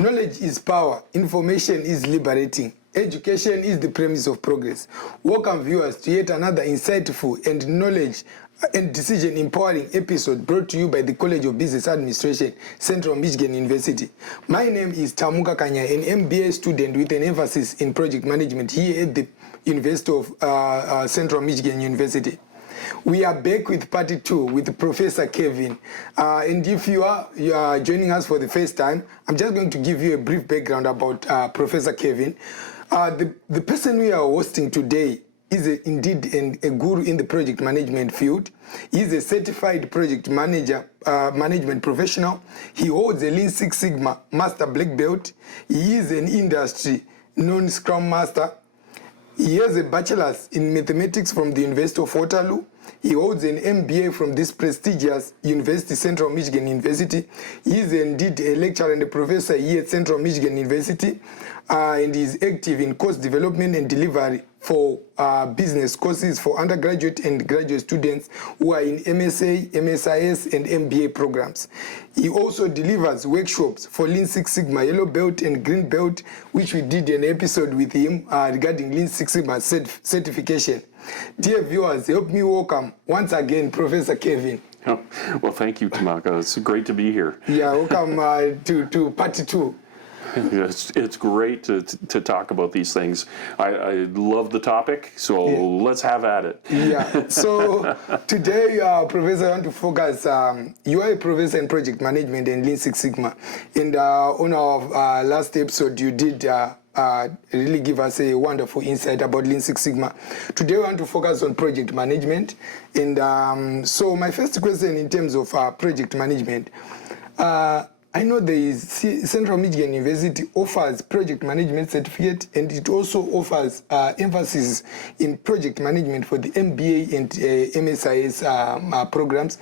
Knowledge is power. Information is liberating. Education is the premise of progress. Welcome viewers to yet another insightful and knowledge and decision empowering episode brought to you by the College of Business Administration, Central Michigan University. My name is Tamuka Kanyai, an MBA student with an emphasis in project management here at the University of Central Michigan University. We are back with part 2 with Professor Kevin. And if you are joining us for the first time, I'm just going to give you a brief background about Professor Kevin. The person we are hosting today is indeed a guru in the project management field. He is a certified project management professional. He holds a Lean Six Sigma Master Black Belt. He is an industry known Scrum Master. He has a bachelor's in mathematics from the University of Waterloo. He holds an MBA from this prestigious university, Central Michigan University. He is indeed a lecturer and a professor here at Central Michigan University, and he is active in course development and delivery for business courses for undergraduate and graduate students who are in MSA, MSIS, and MBA programs. He also delivers workshops for Lean Six Sigma Yellow Belt and Green Belt, which we did an episode with him regarding Lean Six Sigma certification. Dear viewers, help me welcome once again Professor Kevin. Oh, well, thank you, Tamuka. It's great to be here. Yeah, welcome to part 2. It's great to talk about these things. I love the topic, so let's have at it. Yeah, so today, Professor, I want to focus, you are a professor in project management and Lean Six Sigma. And on our last episode, you did really give us a wonderful insight about Lean Six Sigma. Today, we want to focus on project management. And so my first question in terms of project management, I know Central Michigan University offers project management certificate, and it also offers emphasis in project management for the MBA and MSIS programs.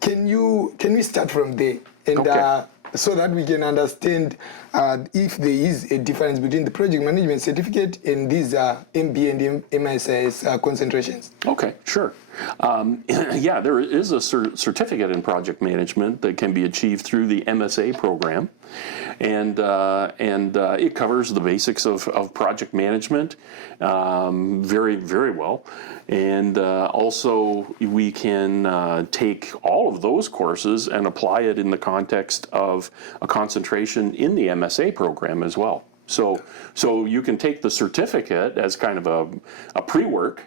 Can we start from there? And okay. So that we can understand if there is a difference between the project management certificate and these MBA and MSIS concentrations. Okay, sure. Yeah, there is a certificate in project management that can be achieved through the MSA program, and it covers the basics of project management very, very well. And also so we can take all of those courses and apply it in the context of a concentration in the MSA program as well. So you can take the certificate as kind of a pre-work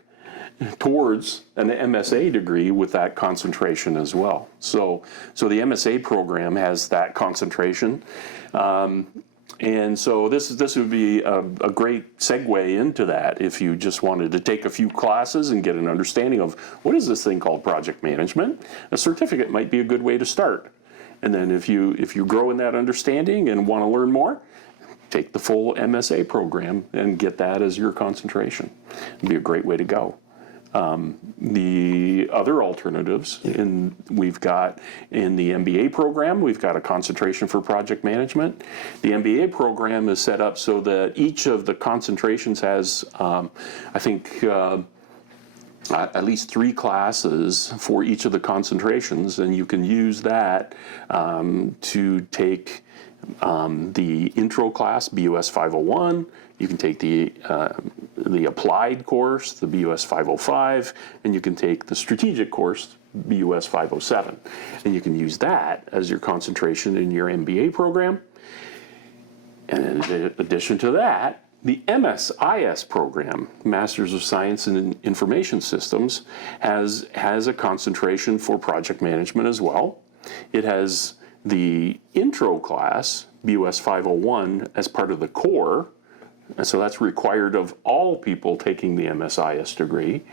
towards an MSA degree with that concentration as well. So the MSA program has that concentration. And so this would be a great segue into that if you just wanted to take a few classes and get an understanding of what is this thing called project management. A certificate might be a good way to start. And then if you grow in that understanding and want to learn more, take the full MSA program and get that as your concentration. It'd be a great way to go. The other alternatives we've got in the MBA program, we've got a concentration for project management. The MBA program is set up so that each of the concentrations has, I think, at least 3 classes for each of the concentrations, and you can use that to take the intro class, BUS 501. You can take the applied course, the BUS 505, and you can take the strategic course, BUS 507. And you can use that as your concentration in your MBA program. And in addition to that, the MSIS program, Masters of Science in Information Systems, has a concentration for project management as well. It has the intro class, BUS 501, as part of the core. And so that's required of all people taking the MSIS degree.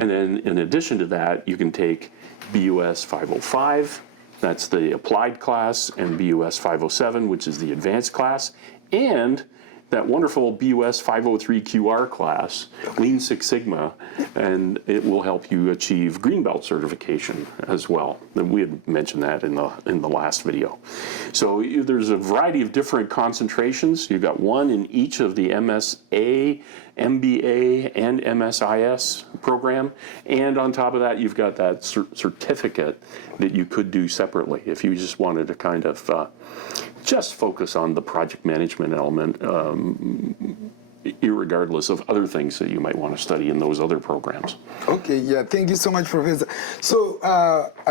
And then in addition to that, you can take BUS 505, that's the applied class, and BUS 507, which is the advanced class, and that wonderful BUS 503 QR class, Lean Six Sigma, and it will help you achieve Green Belt certification as well. And we had mentioned that in the last video. So there's a variety of different concentrations. You've got one in each of the MSA, MBA, and MSIS program, and on top of that, you've got that certificate that you could do separately if you just wanted to kind of just focus on the project management element, irregardless of other things that you might want to study in those other programs. Okay, yeah, thank you so much, Professor. So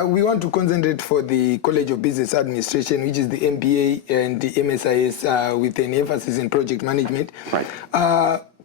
we want to concentrate for the College of Business Administration, which is the MBA and the MSIS with an emphasis in project management. Right.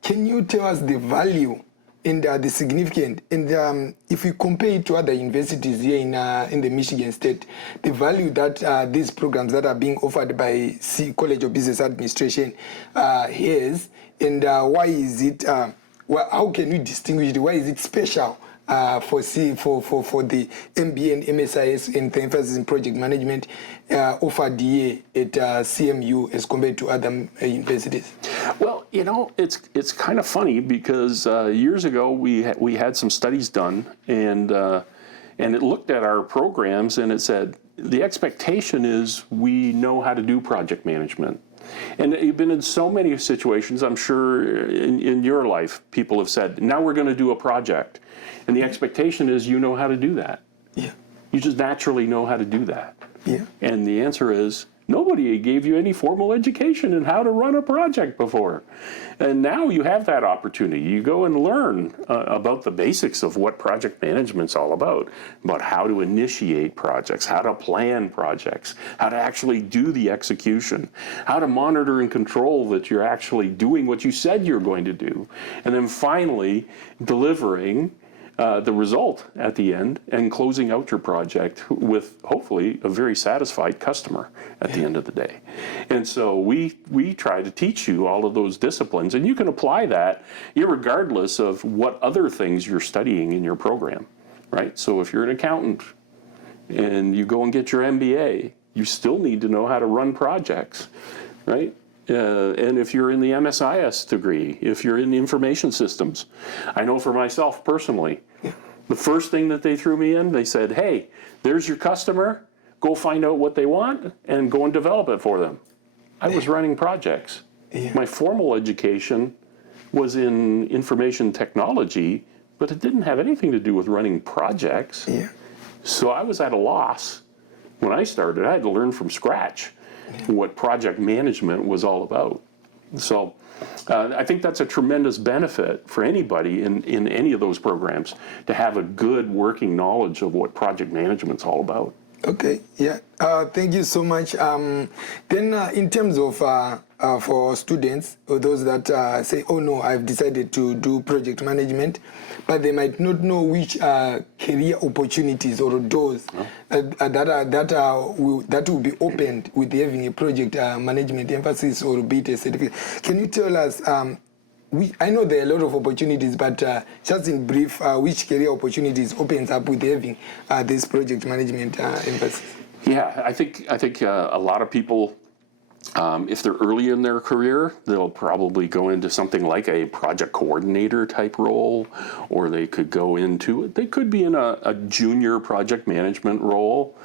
Can you tell us the value and the significant, and if we compare it to other universities here in the Michigan State, the value that these programs that are being offered by College of Business Administration has, and why is it, how can we distinguish it? Why is it special for the MBA and MSIS and the emphasis in project management offered here at CMU as compared to other universities? Well, you know, it's kind of funny because years ago we had some studies done, and it looked at our programs and it said the expectation is we know how to do project management. And you've been in so many situations, I'm sure in your life, people have said, now we're going to do a project. And the expectation is you know how to do that. Yeah. You just naturally know how to do that. Yeah. And the answer is nobody gave you any formal education in how to run a project before. And now you have that opportunity. You go and learn about the basics of what project management's all about how to initiate projects, how to plan projects, how to actually do the execution, how to monitor and control that you're actually doing what you said you're going to do, and then finally delivering the result at the end and closing out your project with hopefully a very satisfied customer at the end of the day. And so we try to teach you all of those disciplines, and you can apply that irregardless of what other things you're studying in your program, right? So if you're an accountant and you go and get your MBA, you still need to know how to run projects, right? And if you're in the MSIS degree, if you're in information systems, I know for myself personally, the first thing that they threw me in, they said, hey, there's your customer, go find out what they want and go and develop it for them. I was running projects. My formal education was in information technology, but it didn't have anything to do with running projects. So I was at a loss. When I started, I had to learn from scratch what project management was all about. So I think that's a tremendous benefit for anybody in any of those programs to have a good working knowledge of what project management's all about. Okay, yeah. Thank you so much. Then in terms of for students, or those that say, oh no, I've decided to do project management, but they might not know which career opportunities or doors that will be opened with having a project management emphasis or be it a certificate. Can you tell us, I know there are a lot of opportunities, but just in brief, which career opportunities opens up with having this project management emphasis? Yeah, I think a lot of people, if they're early in their career, they'll probably go into something like a project coordinator type role, or they could go into, they could be in a junior project management role.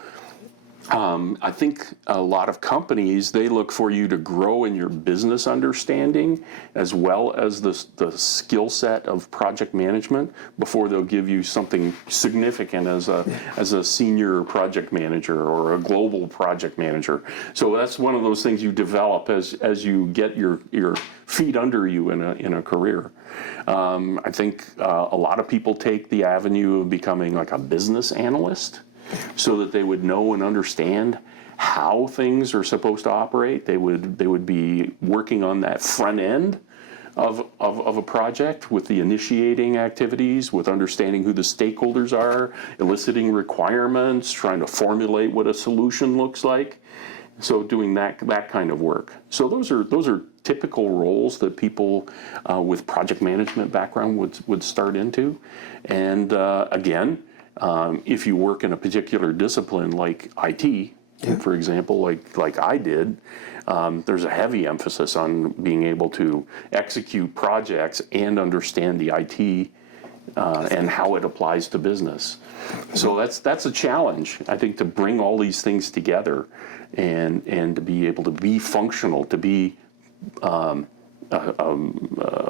I think a lot of companies, they look for you to grow in your business understanding as well as the skill set of project management before they'll give you something significant as a senior project manager or a global project manager. So that's one of those things you develop as you get your feet under you in a career. I think a lot of people take the avenue of becoming like a business analyst, so that they would know and understand how things are supposed to operate. They would be working on that front end of a project with the initiating activities, with understanding who the stakeholders are, eliciting requirements, trying to formulate what a solution looks like. So doing that kind of work. So those are typical roles that people with project management background would start into. And again, if you work in a particular discipline like IT, for example, like I did, there's a heavy emphasis on being able to execute projects and understand the IT and how it applies to business. So that's a challenge, I think, to bring all these things together and to be able to be functional, to be a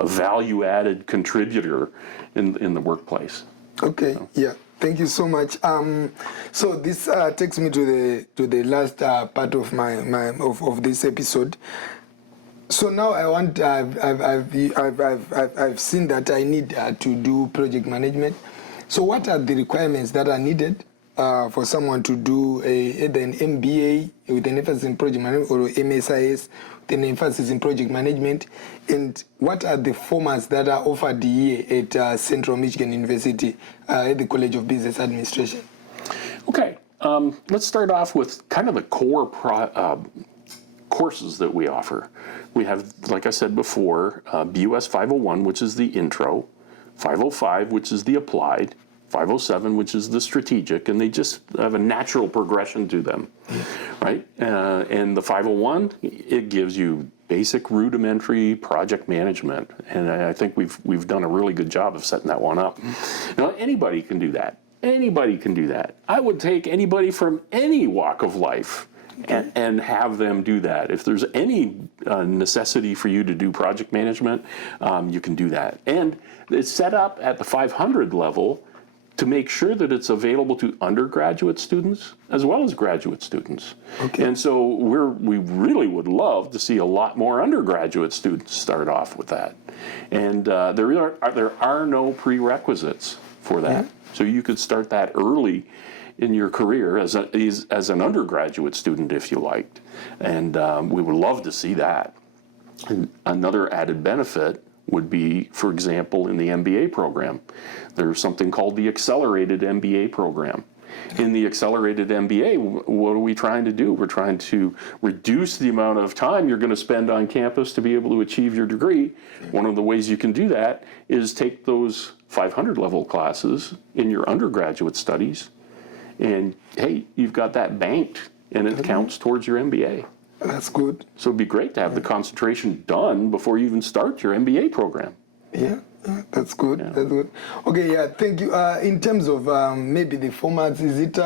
value-added contributor in the workplace. Okay, yeah. Thank you so much. So this takes me to the last part of of this episode. So now I want. I've seen that I need to do project management. So what are the requirements that are needed for someone to do either an MBA with an emphasis in project management or MSIS with an emphasis in project management? And what are the formats that are offered here at Central Michigan University at the College of Business Administration? Okay, let's start off with kind of the core courses that we offer. We have, like I said before, BUS 501, which is the intro, 505, which is the applied, 507, which is the strategic, and they just have a natural progression to them, right? And the 501, it gives you basic rudimentary project management, and I think we've done a really good job of setting that one up. Now, anybody can do that. Anybody can do that. I would take anybody from any walk of life and have them do that. If there's any necessity for you to do project management, you can do that. And it's set up at the 500 level to make sure that it's available to undergraduate students as well as graduate students. Okay. And so we really would love to see a lot more undergraduate students start off with that. And there are no prerequisites for that. Yeah. So you could start that early in your career as an undergraduate student if you liked. And we would love to see that. And another added benefit would be, for example, in the MBA program. There's something called the Accelerated MBA program. In the Accelerated MBA, what are we trying to do? We're trying to reduce the amount of time you're going to spend on campus to be able to achieve your degree. One of the ways you can do that is take those 500 level classes in your undergraduate studies, and hey, you've got that banked, and it counts towards your MBA. That's good. So it'd be great to have the concentration done before you even start your MBA program. Yeah, that's good. Yeah. That's good. Okay, yeah, thank you. In terms of maybe the formats, is it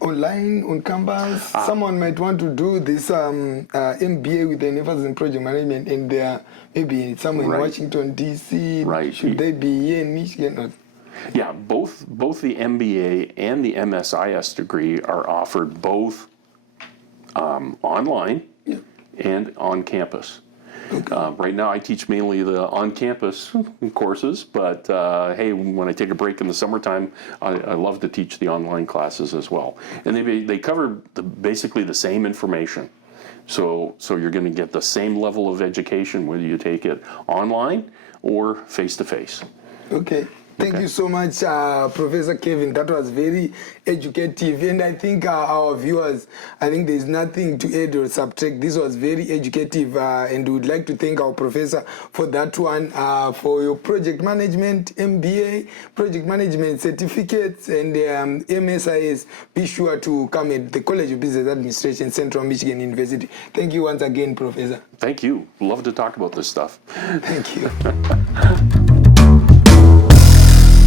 online, on campus? Someone might want to do this MBA with an emphasis in project management, and they're maybe somewhere in Washington, D.C. Right. Should they be here in Michigan? Yeah, both the MBA and the MSIS degree are offered both online and on campus. Okay. Right now I teach mainly the on-campus courses, but hey, when I take a break in the summertime, I love to teach the online classes as well. And they cover basically the same information. So you're going to get the same level of education whether you take it online or face-to-face. Okay. Thank you so much, Professor Kevin. That was very educative. And I think our viewers, I think there's nothing to add or subtract. This was very educative. And we would like to thank our professor for that one, for your project management, MBA, project management certificates, and MSIS. Be sure to come at the College of Business Administration, Central Michigan University. Thank you once again, Professor. Thank you. Love to talk about this stuff. Thank you.